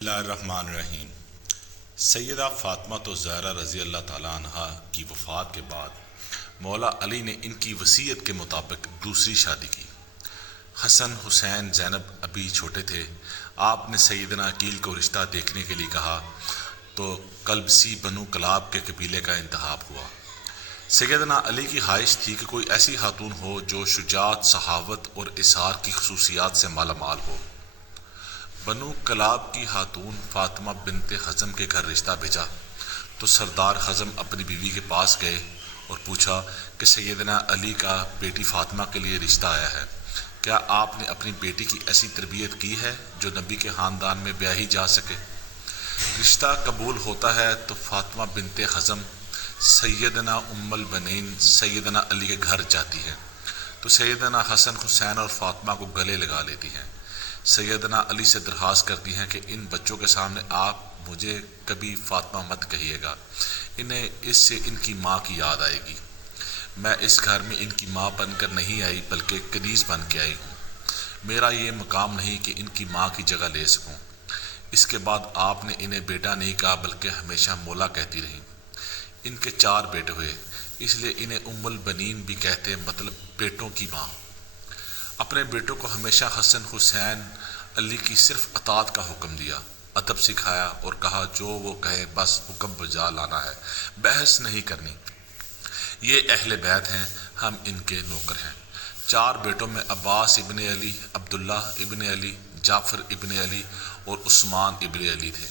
اللہ الرحمن الرحیم۔ سیدہ فاطمہ زہرا رضی اللہ تعالیٰ عنہ کی وفات کے بعد مولا علی نے ان کی وصیت کے مطابق دوسری شادی کی۔ حسن حسین زینب ابھی چھوٹے تھے۔ آپ نے سیدنا عقیل کو رشتہ دیکھنے کے لیے کہا تو قلبسی بنو کلاب کے قبیلے کا انتخاب ہوا۔ سیدنا علی کی خواہش تھی کہ کوئی ایسی خاتون ہو جو شجاعت، صحاوت اور اثار کی خصوصیات سے مالا مال ہو۔ بنو کلاب کی خاتون فاطمہ بنت حزم کے گھر رشتہ بھیجا تو سردار حزم اپنی بیوی کے پاس گئے اور پوچھا کہ سیدنا علی کا بیٹی فاطمہ کے لیے رشتہ آیا ہے، کیا آپ نے اپنی بیٹی کی ایسی تربیت کی ہے جو نبی کے خاندان میں بیاہی جا سکے؟ رشتہ قبول ہوتا ہے تو فاطمہ بنت حزم سیدنا ام البنین سیدنا علی کے گھر جاتی ہے تو سیدنا حسن حسین اور فاطمہ کو گلے لگا لیتی ہیں۔ سیدنا علی سے درخواست کرتی ہیں کہ ان بچوں کے سامنے آپ مجھے کبھی فاطمہ مت کہیے گا، انہیں اس سے ان کی ماں کی یاد آئے گی۔ میں اس گھر میں ان کی ماں بن کر نہیں آئی بلکہ کنیز بن کے آئی ہوں، میرا یہ مقام نہیں کہ ان کی ماں کی جگہ لے سکوں۔ اس کے بعد آپ نے انہیں بیٹا نہیں کہا بلکہ ہمیشہ مولا کہتی رہیں۔ ان کے 4 بیٹے ہوئے، اس لیے انہیں ام البنین بھی کہتے، مطلب بیٹوں کی ماں۔ اپنے بیٹوں کو ہمیشہ حسن حسین علی کی صرف اطاعت کا حکم دیا، ادب سکھایا اور کہا جو وہ کہے بس حکم بجا لانا ہے، بحث نہیں کرنی۔ یہ اہل بیت ہیں، ہم ان کے نوکر ہیں۔ 4 بیٹوں میں عباس ابن علی، عبداللہ ابن علی، جعفر ابن علی اور عثمان ابن علی تھے۔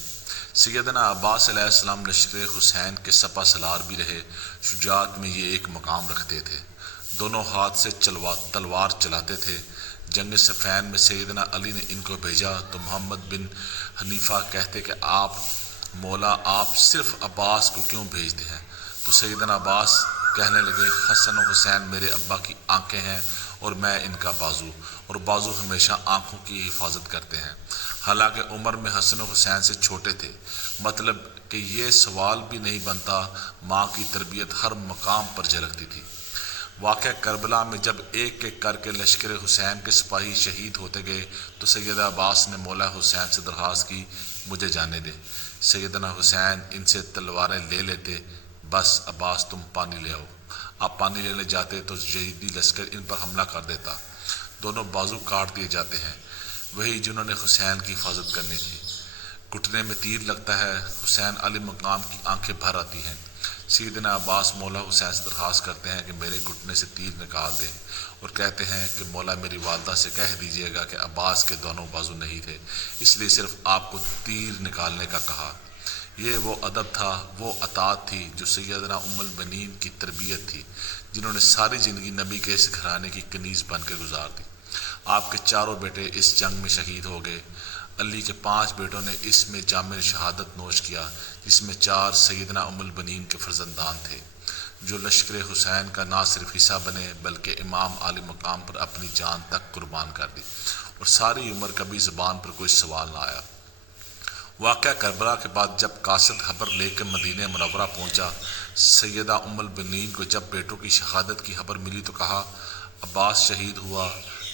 سیدنا عباس علیہ السلام لشکر حسین کے سپہ سالار بھی رہے۔ شجاعت میں یہ ایک مقام رکھتے تھے، دونوں ہاتھ سے تلوار چلاتے تھے۔ جنگ صفین میں سیدنا علی نے ان کو بھیجا تو محمد بن حنیفہ کہتے کہ مولا آپ صرف عباس کو کیوں بھیجتے ہیں؟ تو سیدنا عباس کہنے لگے حسن و حسین میرے ابا کی آنکھیں ہیں اور میں ان کا بازو، اور بازو ہمیشہ آنکھوں کی حفاظت کرتے ہیں۔ حالانکہ عمر میں حسن و حسین سے چھوٹے تھے، مطلب کہ یہ سوال بھی نہیں بنتا، ماں کی تربیت ہر مقام پر جھلکتی تھی۔ واقعہ کربلا میں جب ایک ایک کر کے لشکر حسین کے سپاہی شہید ہوتے گئے تو سیدنا عباس نے مولا حسین سے درخواست کی مجھے جانے دے۔ سیدنا حسین ان سے تلواریں لے لیتے، بس عباس تم پانی لے آؤ۔ آپ پانی لینے جاتے تو یزیدی لشکر ان پر حملہ کر دیتا، دونوں بازو کاٹ دیے جاتے ہیں، وہی جنہوں نے حسین کی حفاظت کرنی تھی۔ گھٹنے میں تیر لگتا ہے، حسین علی مقام کی آنکھیں بھر آتی ہیں۔ سیدنا عباس مولا حسین سے درخواست کرتے ہیں کہ میرے گھٹنے سے تیر نکال دیں، اور کہتے ہیں کہ مولا میری والدہ سے کہہ دیجیے گا کہ عباس کے دونوں بازو نہیں تھے، اس لیے صرف آپ کو تیر نکالنے کا کہا۔ یہ وہ ادب تھا، وہ اطاعت تھی جو سیدنا ام البنین کی تربیت تھی، جنہوں نے ساری زندگی نبی کے اس گھرانے کی کنیز بن کے گزار دی۔ آپ کے 4 بیٹے اس جنگ میں شہید ہو گئے۔ علی کے 5 بیٹوں نے اس میں جام شہادت نوش کیا، جس میں 4 سیدنا ام البنین کے فرزندان تھے، جو لشکر حسین کا نہ صرف حصہ بنے بلکہ امام عالی مقام پر اپنی جان تک قربان کر دی، اور ساری عمر کبھی زبان پر کوئی سوال نہ آیا۔ واقعہ کربلا کے بعد جب قاصد خبر لے کر مدینہ منورہ پہنچا، سیدہ ام البنین کو جب بیٹوں کی شہادت کی خبر ملی تو کہا عباس شہید ہوا،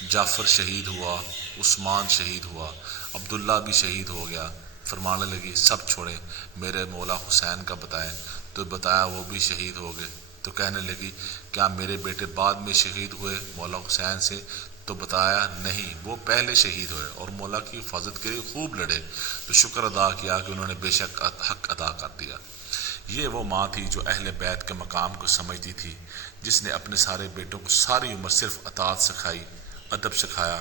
جعفر شہید ہوا، عثمان شہید ہوا، عبداللہ بھی شہید ہو گیا۔ فرمانے لگی سب چھوڑیں، میرے مولا حسین کا بتائیں۔ تو بتایا وہ بھی شہید ہو گئے۔ تو کہنے لگی کیا میرے بیٹے بعد میں شہید ہوئے مولا حسین سے؟ تو بتایا نہیں، وہ پہلے شہید ہوئے اور مولا کی حفاظت کے لیے خوب لڑے، تو شکر ادا کیا کہ انہوں نے بے شک حق ادا کر دیا۔ یہ وہ ماں تھی جو اہل بیت کے مقام کو سمجھتی تھی، جس نے اپنے سارے بیٹوں کو ساری عمر صرف اطاعت سکھائی، ادب سکھایا،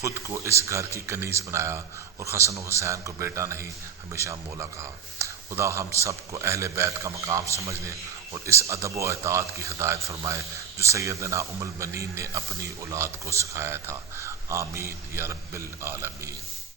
خود کو اس گھر کی کنیز بنایا، اور حسن و حسین کو بیٹا نہیں ہمیشہ مولا کہا۔ خدا ہم سب کو اہل بیت کا مقام سمجھنے اور اس ادب و اطاعت کی ہدایت فرمائے جو سیدنا ام البنین نے اپنی اولاد کو سکھایا تھا۔ آمین یا رب العالمین۔